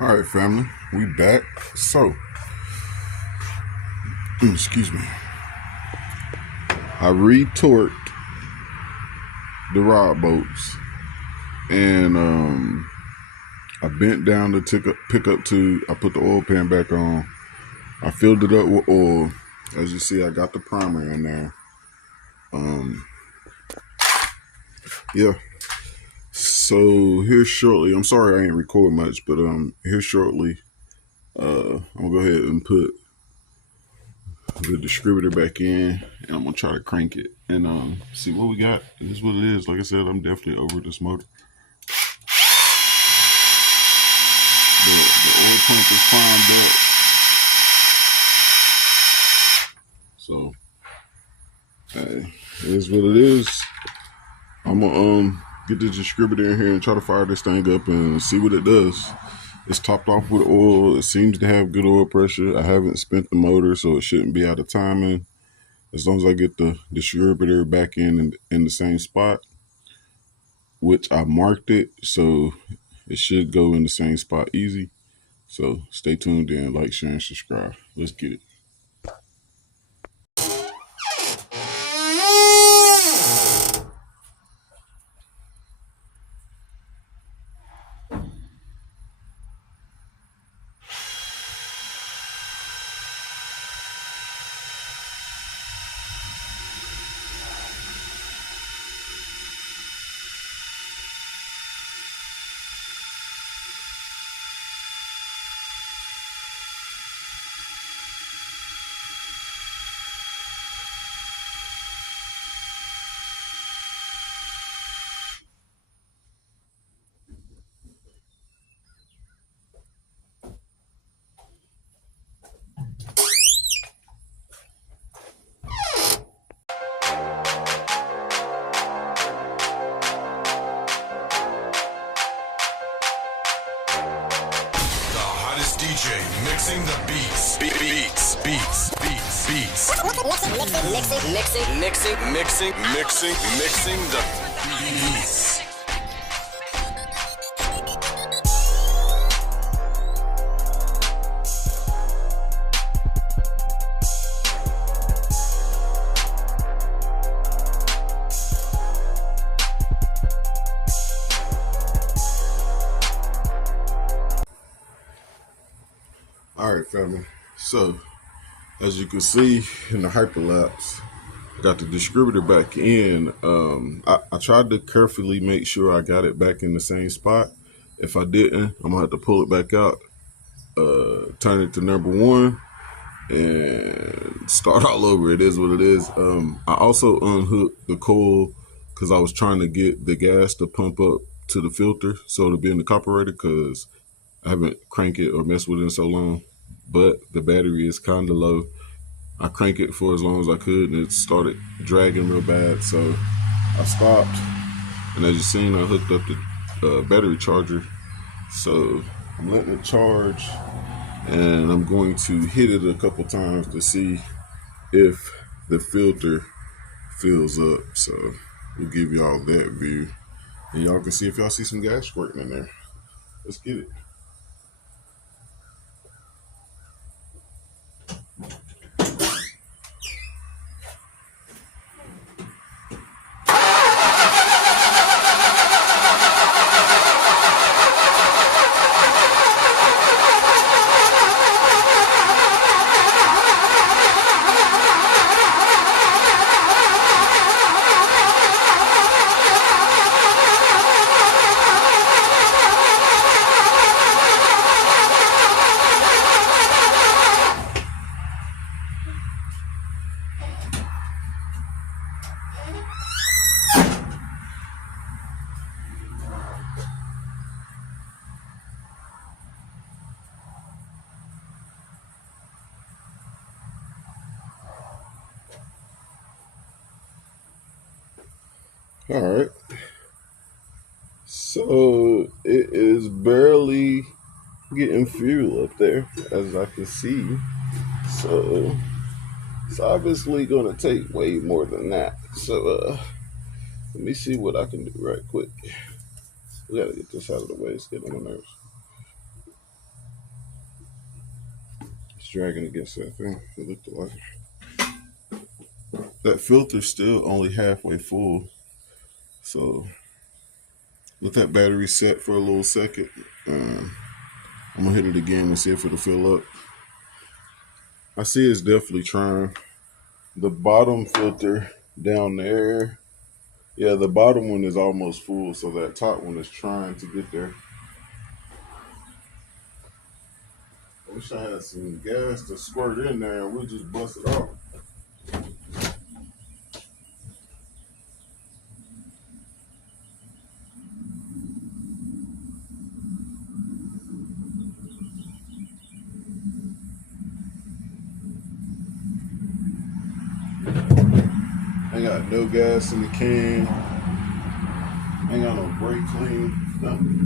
All right, family, we back. So, excuse me. I retorqued the rod bolts, and I bent down the pickup tube. I put the oil pan back on. I filled it up with oil. As you see, I got the primer in there. Yeah. So here shortly, I'm sorry I ain't record much, but here shortly, I'm gonna go ahead and put the distributor back in, and I'm gonna try to crank it and see what we got. It is what it is. Like I said, I'm definitely over this motor. The oil pump is primed up, so hey, it is what it is. I'm gonna get the distributor in here and try to fire this thing up and see what it does. It's topped off with oil. It seems to have good oil pressure. I haven't spent the motor, so it shouldn't be out of timing. As long as I get the distributor back in the same spot, which I marked it, so it should go in the same spot easy. So stay tuned and like, share, and subscribe. Let's get it. DJ mixing the beats. Beats. Mixing the beats. All right, family. So, as you can see in the hyperlapse, I got the distributor back in. I tried to carefully make sure I got it back in the same spot. If I didn't, I'm gonna have to pull it back out, turn it to number one, and start all over. It is what it is. I also unhooked the coil because I was trying to get the gas to pump up to the filter, so it'll be in the carburetor, because I haven't cranked it or messed with it in so long. But the battery is kind of low. I cranked it for as long as I could, and it started dragging real bad. So I stopped, and as you've seen, I hooked up the battery charger. So I'm letting it charge, and I'm going to hit it a couple times to see if the filter fills up. So we'll give y'all that view, and y'all can see if y'all see some gas squirting in there. Let's get it. All right. So it is barely getting fuel up there, as I can see. So it's obviously going to take way more than that. So let me see what I can do right quick. We got to get this out of the way. It's getting on my nerves. It's dragging against that thing. It looked like that filter's still only halfway full. So let that battery set for a little second. I'm gonna hit it again and see if it'll fill up. I see it's definitely trying. The bottom filter down there, yeah, the bottom one is almost full, so that top one is trying to get there. I wish I had some gas to squirt in there and we'll just bust it off. Ain't got no gas in the can. Ain't got no brake clean. Nothing.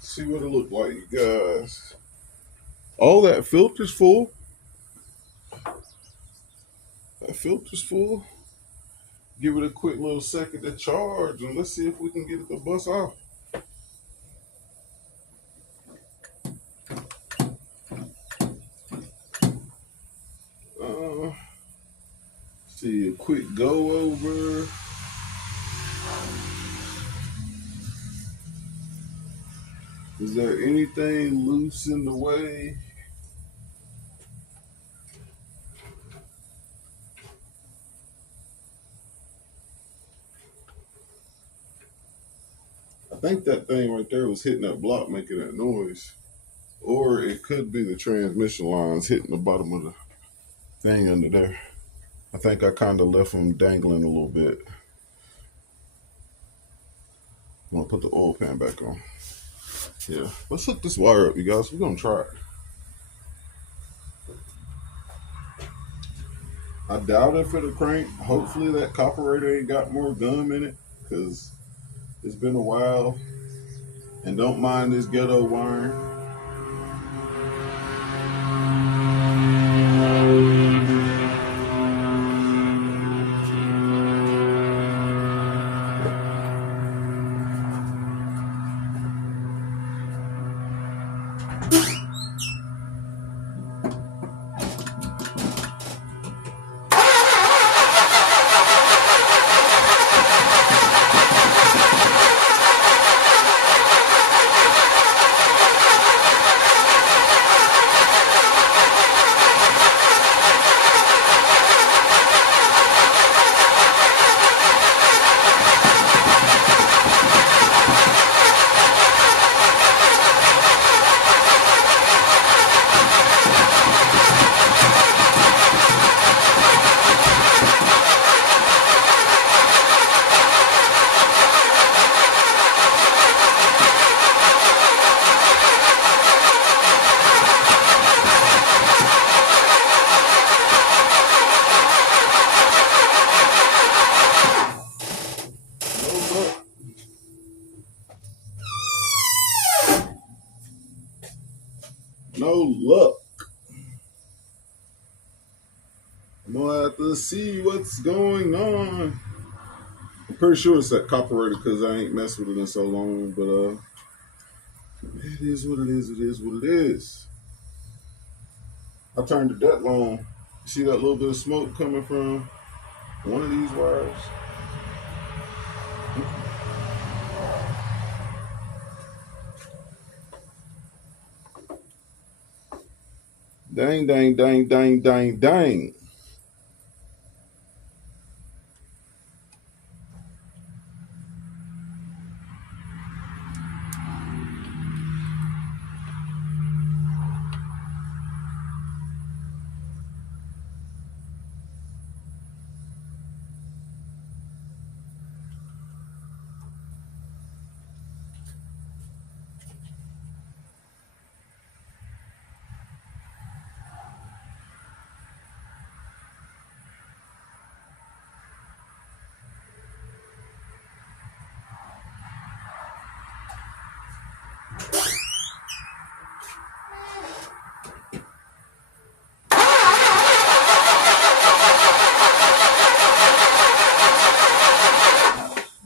See what it look like, you guys. All that filter's full. That filter's full. Give it a quick little second to charge, and let's see if we can get it to bust off. See a quick go over. Is there anything loose in the way? I think that thing right there was hitting that block, making that noise. Or it could be the transmission lines hitting the bottom of the thing under there. I think I kind of left them dangling a little bit. I'm gonna put the oil pan back on. Yeah, let's hook this wire up, you guys. We're gonna try it. I doubt if it'll crank. Hopefully that carburetor ain't got more gum in it, because it's been a while. And don't mind this ghetto wiring. No luck. I'm gonna have to see what's going on. I'm pretty sure it's that carburetor because I ain't messed with it in so long, but it is what it is. It is what it is. I turned it that long See that little bit of smoke coming from one of these wires? Dang, dang, dang, dang, dang, dang.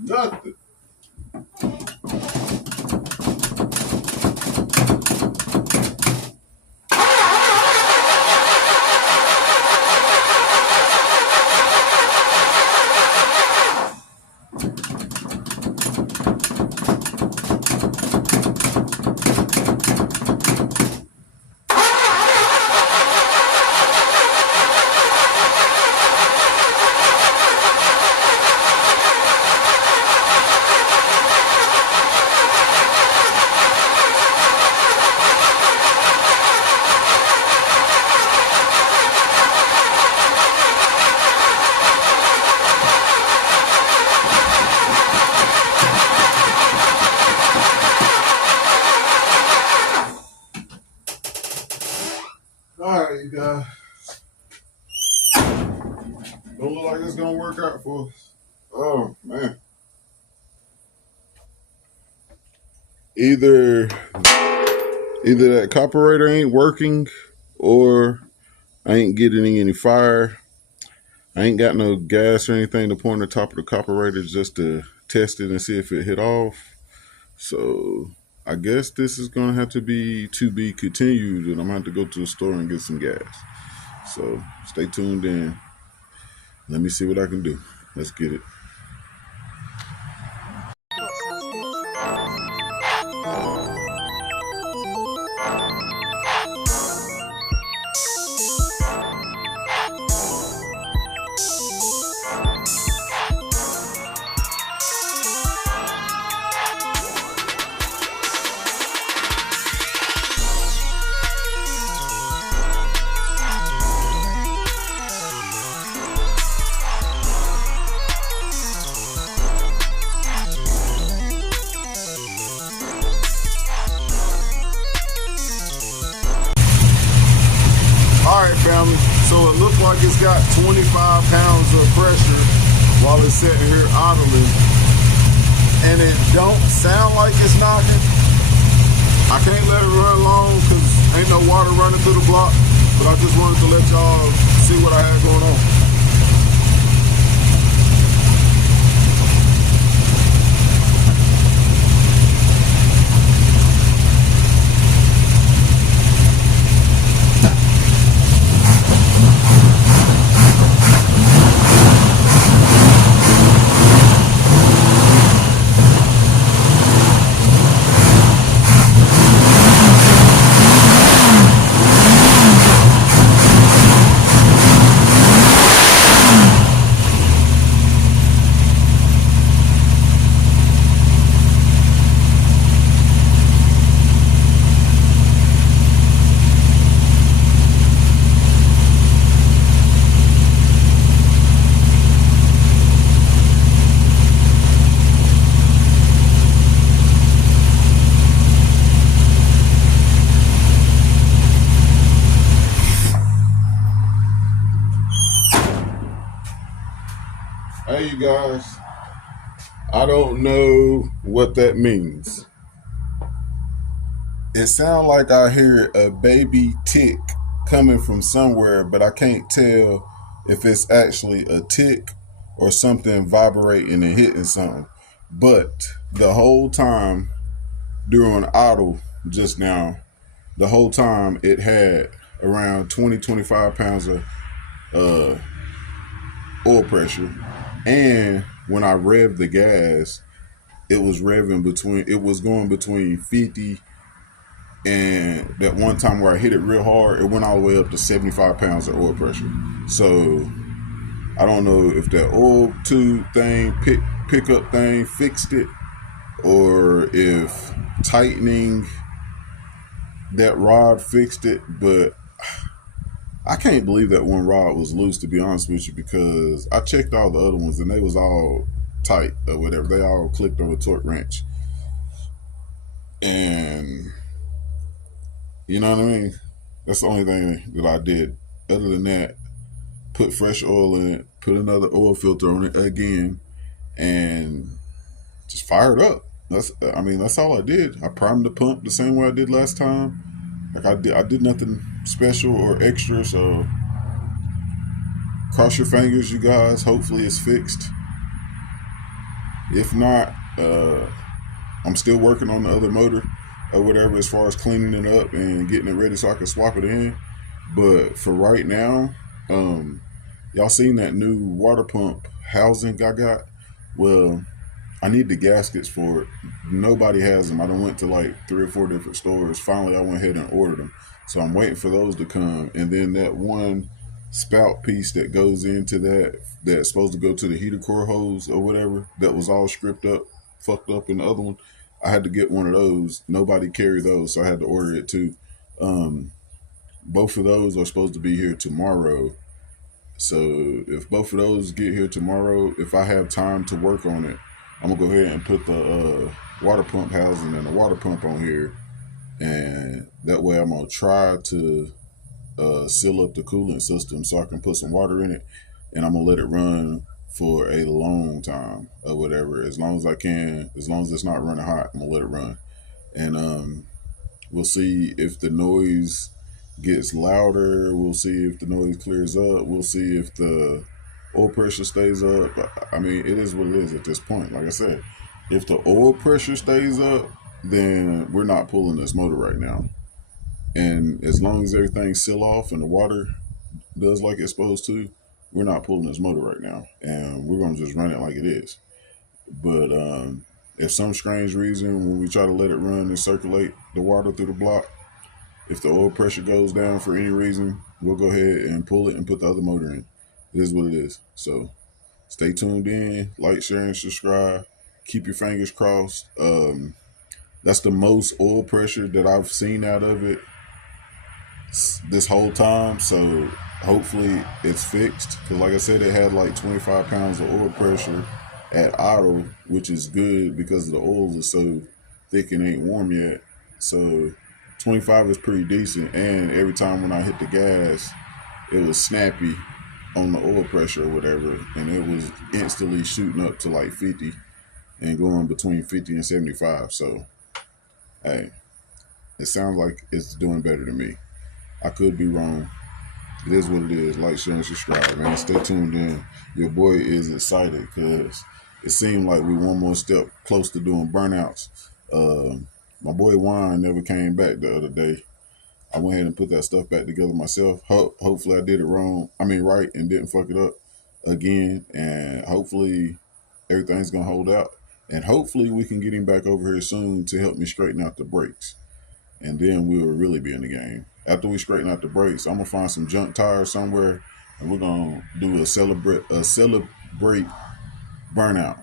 Nothing. All right, you guys. Don't look like it's gonna work out for us. Oh man. Either that carburetor ain't working, or I ain't getting any fire. I ain't got no gas or anything to pour on the top of the carburetor just to test it and see if it hit off. So I guess this is gonna have to be continued, and I'm gonna have to go to the store and get some gas. So stay tuned in. Let me see what I can do. Let's get it. All right, family. So it looks like it's got 25 pounds of pressure while it's sitting here idling. And it don't sound like it's knocking. I can't let it run long because ain't no water running through the block. But I just wanted to let y'all see what I had going on. Hey, you guys, I don't know what that means. It sounds like I hear a baby tick coming from somewhere, but I can't tell if it's actually a tick or something vibrating and hitting something. But the whole time during idle just now, the whole time it had around 20, 25 pounds of uh, oil pressure. And when I revved the gas, it was going between 50, and that one time where I hit it real hard, it went all the way up to 75 pounds of oil pressure. So I don't know if that oil tube thing, pickup thing fixed it, or if tightening that rod fixed it, but I can't believe that one rod was loose, to be honest with you, because I checked all the other ones and they was all tight or whatever. They all clicked on a torque wrench. And you know what I mean? That's the only thing that I did. Other than that, put fresh oil in it, put another oil filter on it again, and just fire it up. That's all I did. I primed the pump the same way I did last time. Like I did nothing special or extra, so cross your fingers, you guys. Hopefully it's fixed. If not, I'm still working on the other motor or whatever as far as cleaning it up and getting it ready so I can swap it in. But for right now, y'all seen that new water pump housing I got? Well, I need the gaskets for it. Nobody has them. I done went to like 3 or 4 different stores. Finally, I went ahead and ordered them. So I'm waiting for those to come. And then that one spout piece that goes into that's supposed to go to the heater core hose or whatever, that was all fucked up in the other one. I had to get one of those. Nobody carried those, so I had to order it too. Both of those are supposed to be here tomorrow. So if both of those get here tomorrow, if I have time to work on it, I'm gonna go ahead and put the water pump housing and the water pump on here, and that way I'm gonna try to seal up the coolant system so I can put some water in it, and I'm gonna let it run for a long time or whatever, as long as I can, as long as it's not running hot. I'm gonna let it run, and we'll see if the noise gets louder. We'll see if the noise clears up. We'll see if the oil pressure stays up. I mean, it is what it is at this point. Like I said, if the oil pressure stays up, then we're not pulling this motor right now. And as long as everything's seal off and the water does like it's supposed to, we're not pulling this motor right now. And we're going to just run it like it is. But if some strange reason, when we try to let it run and circulate the water through the block, if the oil pressure goes down for any reason, we'll go ahead and pull it and put the other motor in. It is what it is. So stay tuned in, like, share, and subscribe. Keep your fingers crossed. That's the most oil pressure that I've seen out of it this whole time. So hopefully it's fixed. Because like I said, it had like 25 pounds of oil pressure at idle, which is good because the oils are so thick and ain't warm yet. So 25 is pretty decent. And every time when I hit the gas, it was snappy on the oil pressure or whatever, and it was instantly shooting up to like 50 and going between 50 and 75. So hey, it sounds like it's doing better than me. I could be wrong. It is what it is. Like, share, and subscribe, man. Stay tuned in. Your boy is excited because it seemed like we one more step close to doing burnouts. My boy Wine never came back the other day. I went ahead and put that stuff back together myself. Hopefully I did it right, and didn't fuck it up again. And hopefully everything's going to hold out. And hopefully we can get him back over here soon to help me straighten out the brakes. And then we'll really be in the game. After we straighten out the brakes, I'm going to find some junk tires somewhere, and we're going to do a celebrate burnout.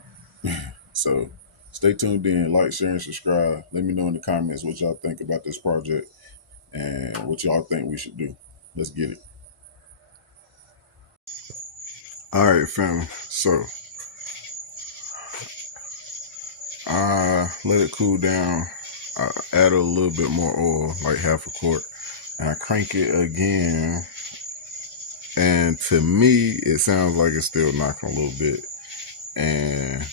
So stay tuned in, like, share, and subscribe. Let me know in the comments what y'all think about this project and what y'all think we should do. Let's get it. All right, family. So I let it cool down. I add a little bit more oil, like half a quart, and I crank it again. And to me, it sounds like it's still knocking a little bit. And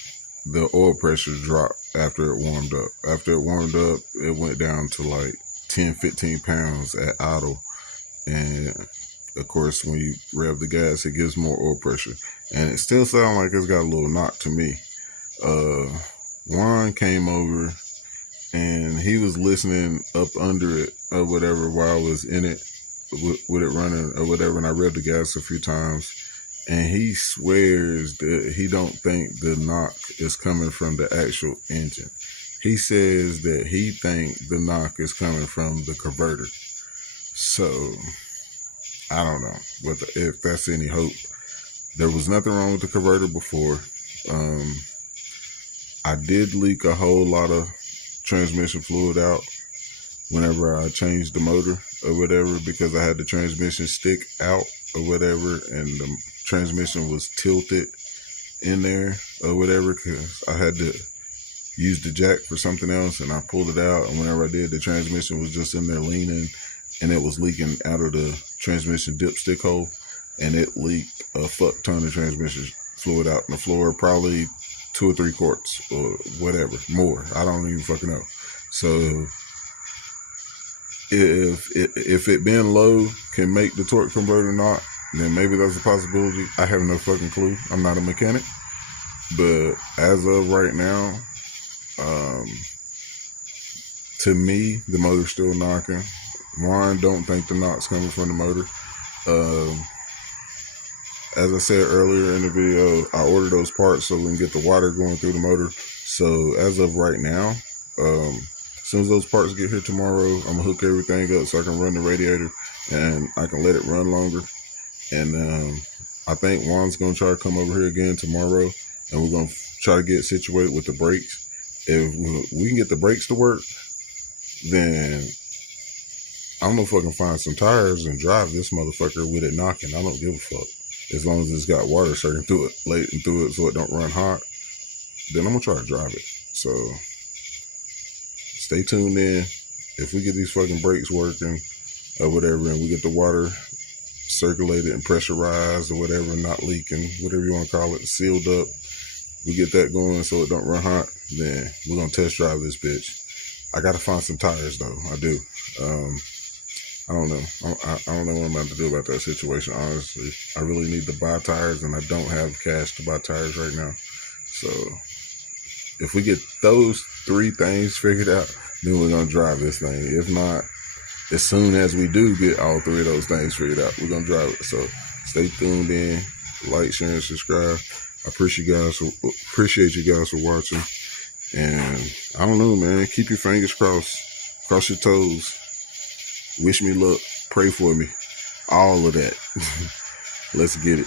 the oil pressure dropped after it warmed up. After it warmed up, it went down to like 10, 15 pounds at idle. And of course, when you rev the gas, it gives more oil pressure. And it still sounds like it's got a little knock to me. Juan came over and he was listening up under it or whatever while I was in it. with it running or whatever, and I revved the gas a few times, and he swears that he don't think the knock is coming from the actual engine. He says that he think the knock is coming from the converter. So I don't know if that's any hope. There was nothing wrong with the converter before. I did leak a whole lot of transmission fluid out whenever I changed the motor or whatever, because I had the transmission stick out or whatever, and the transmission was tilted in there or whatever, because I had to use the jack for something else, and I pulled it out, and whenever I did, the transmission was just in there leaning, and it was leaking out of the transmission dipstick hole, and it leaked a fuck ton of transmission fluid out on the floor, probably 2 or 3 quarts or whatever, more. I don't even fucking know. So if it being low can make the torque converter knock, then maybe that's a possibility. I have no fucking clue. I'm not a mechanic. But as of right now, to me, the motor's still knocking. Warren don't think the knock's coming from the motor. As I said earlier in the video, I ordered those parts so we can get the water going through the motor. So as of right now, as soon as those parts get here tomorrow, I'm gonna hook everything up so I can run the radiator and I can let it run longer. And I think Juan's gonna try to come over here again tomorrow, and we're gonna try to get situated with the brakes. If we can get the brakes to work, then I'm gonna fucking find some tires and drive this motherfucker with it knocking. I don't give a fuck. As long as it's got water circling through it, latent through it, so it don't run hot, then I'm gonna try to drive it. So stay tuned in. If we get these fucking brakes working or whatever, and we get the water circulated and pressurized or whatever, not leaking, whatever you want to call it, sealed up, we get that going so it don't run hot, then we're gonna test drive this bitch. I gotta find some tires though. I do. I don't know. I don't know what I'm about to do about that situation, honestly. I really need to buy tires, and I don't have cash to buy tires right now. So if we get those 3 things figured out, then we're going to drive this thing. If not, as soon as we do get all 3 of those things figured out, we're going to drive it. So stay tuned in, like, share, and subscribe. I appreciate you guys for watching. And I don't know, man. Keep your fingers crossed. Cross your toes. Wish me luck. Pray for me. All of that. Let's get it.